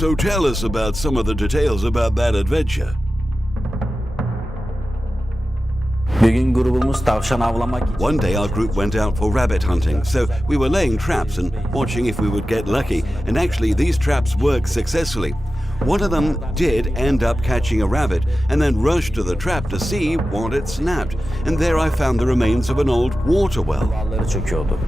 So tell us about some of the details about that adventure. Bir gün grubumuz tavşan avlamak için One day our group went out for rabbit hunting, so we were laying traps and watching if we would get lucky, and actually these traps worked successfully. One of them did end up catching a rabbit and then rushed to the trap to see what it snapped, and there I found the remains of an old water well. duvarları çöküyordu.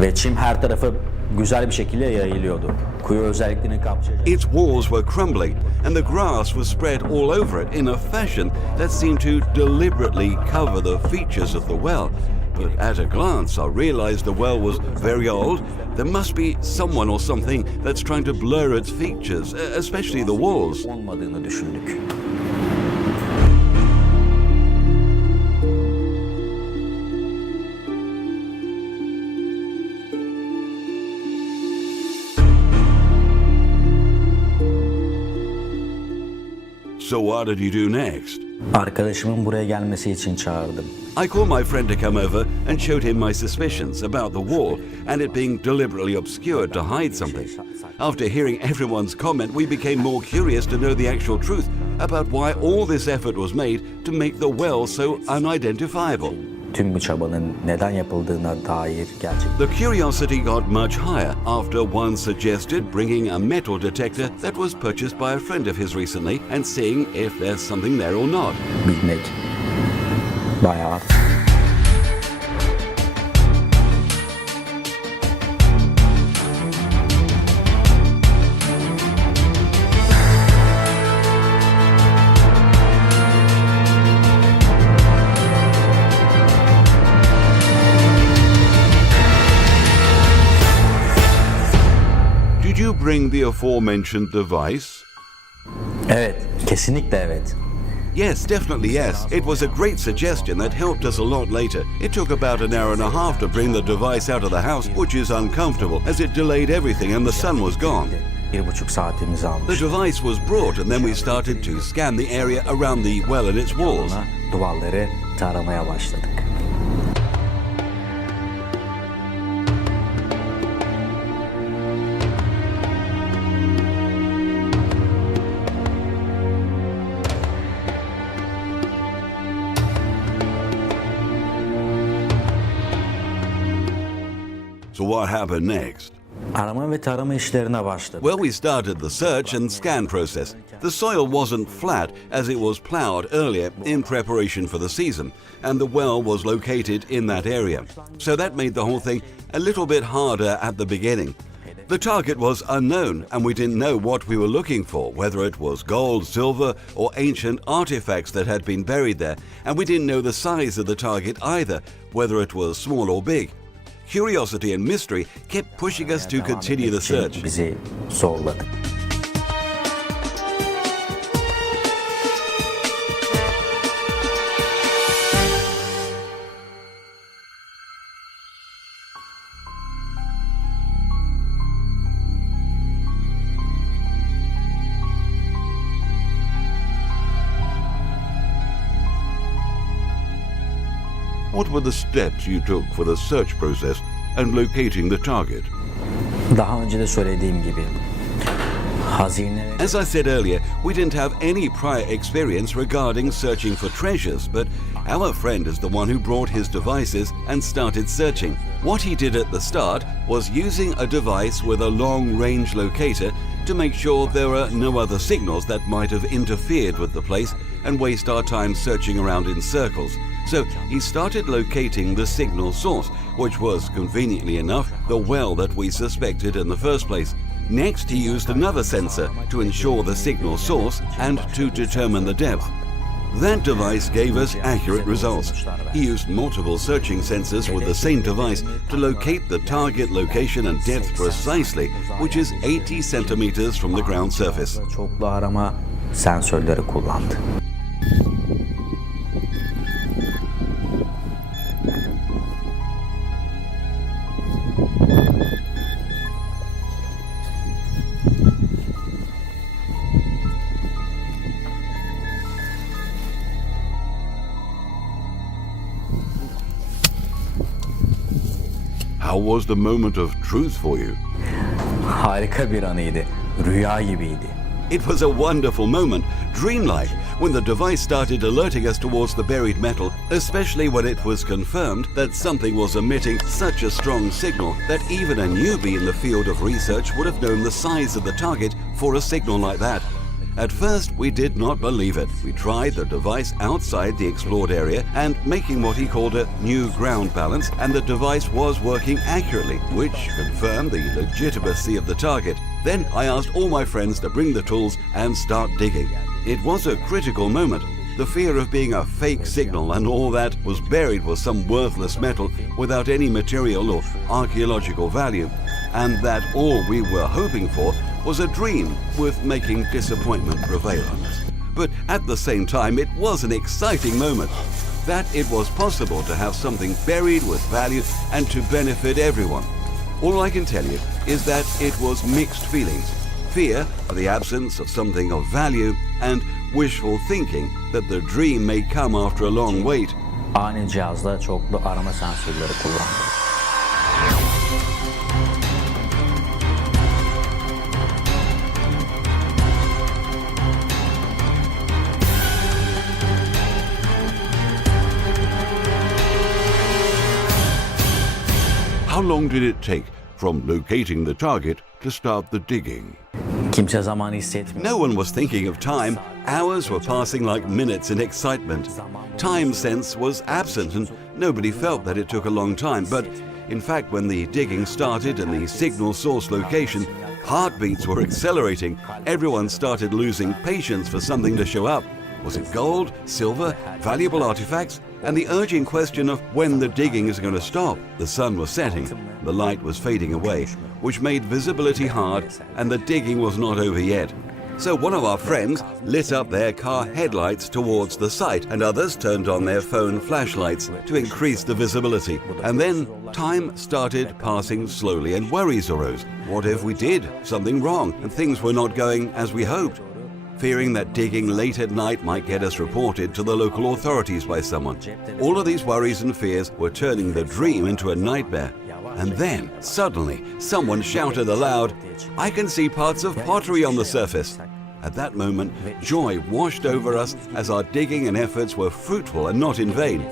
Ve çim her tarafı güzel bir şekilde yayılıyordu. Kuyu özelliklerini kapsayacak. Its walls were crumbling and the grass was spread all over it in a fashion that seemed to deliberately cover the features of the well. But at a glance I realized the well was very old. There must be someone or something that's trying to blur its features, especially the walls. Olmadığını düşündük. So what did you do next? Arkadaşımın buraya gelmesi için çağırdım. I called my friend to come over and showed him my suspicions about the wall and it being deliberately obscured to hide something. After hearing everyone's comment, we became more curious to know the actual truth about why all this effort was made to make the well so unidentifiable. Tüm bu çabanın neden yapıldığına dair gerçek. The curiosity got much higher after one suggested bringing a metal detector that was purchased by a friend of his recently and seeing if there's something there or not. Bilmek bayağı. Did you bring the aforementioned device? Evet, kesinlikle evet. Yes, definitely yes. It was a great suggestion that helped us a lot later. It took about an hour and a half to bring the device out of the house, which is uncomfortable as it delayed everything and the sun was gone. 1,5 saatimizi The almış. device was brought and then we started to scan the area around the well and its walls. Sonra duvarları taramaya başladık. So what happened next? Arama ve tarama işlerine başladık. Well, we started the search and scan process. The soil wasn't flat as it was plowed earlier in preparation for the season, and the well was located in that area. So that made the whole thing a little bit harder at the beginning. The target was unknown, and we didn't know what we were looking for, whether it was gold, silver, or ancient artifacts that had been buried there, and we didn't know the size of the target either, whether it was small or big. Curiosity and mystery kept pushing us to continue the search. Bizi zorladı. What were the steps you took for the search process and locating the target? Daha önce de söylediğim gibi hazine. As I said earlier, we didn't have any prior experience regarding searching for treasures, but our friend is the one who brought his devices and started searching. What he did at the start was using a device with a long-range locator to make sure there are no other signals that might have interfered with the place and waste our time searching around in circles. So he started locating the signal source, which was, conveniently enough, the well that we suspected in the first place. Next, he used another sensor to ensure the signal source and to determine the depth. That device gave us accurate results. He used multiple searching sensors with the same device to locate the target location and depth precisely, which is 80 centimeters from the ground surface. Çoklu arama sensörleri kullandı. How was the moment of truth for you? Harika bir anıydı. Rüya gibiydi. It was a wonderful moment, dreamlike, when the device started alerting us towards the buried metal, especially when it was confirmed that something was emitting such a strong signal that even a newbie in the field of research would have known the size of the target for a signal like that. At first, we did not believe it. We tried the device outside the explored area and making what he called a new ground balance, and the device was working accurately, which confirmed the legitimacy of the target. Then I asked all my friends to bring the tools and start digging. It was a critical moment. The fear of being a fake signal and all that was buried with some worthless metal without any material or archaeological value, and that all we were hoping for was a dream with making disappointment prevail on us. But at the same time, it was an exciting moment that it was possible to have something buried with value and to benefit everyone. All I can tell you is that it was mixed feelings. Fear for the absence of something of value and wishful thinking that the dream may come after a long wait. Ani cihazda çoklu arama sensörleri kullandı. How long did it take from locating the target to start the digging? Kimse zamanı hissetmiyor. No one was thinking of time. Hours were passing like minutes in excitement. Time sense was absent and nobody felt that it took a long time. But in fact, when the digging started and the signal source location, heartbeats were accelerating. Everyone started losing patience for something to show up. Was it gold, silver, valuable artifacts? And the urgent question of when the digging is going to stop. The sun was setting, the light was fading away, which made visibility hard, and the digging was not over yet. So one of our friends lit up their car headlights towards the site, and others turned on their phone flashlights to increase the visibility. And then time started passing slowly and worries arose. What if we did something wrong and things were not going as we hoped? Fearing that digging late at night might get us reported to the local authorities by someone. All of these worries and fears were turning the dream into a nightmare. And then, suddenly, someone shouted aloud, "I can see parts of pottery on the surface." At that moment, joy washed over us as our digging and efforts were fruitful and not in vain.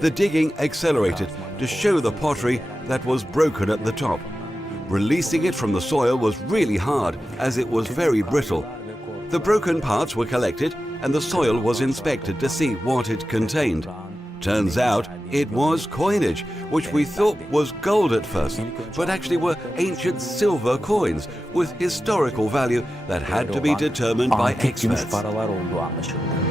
The digging accelerated to show the pottery that was broken at the top. Releasing it from the soil was really hard as it was very brittle. The broken parts were collected and the soil was inspected to see what it contained. Turns out it was coinage, which we thought was gold at first, but actually were ancient silver coins with historical value that had to be determined by Antik gümüş experts. paralar olduğu anlaşıldı.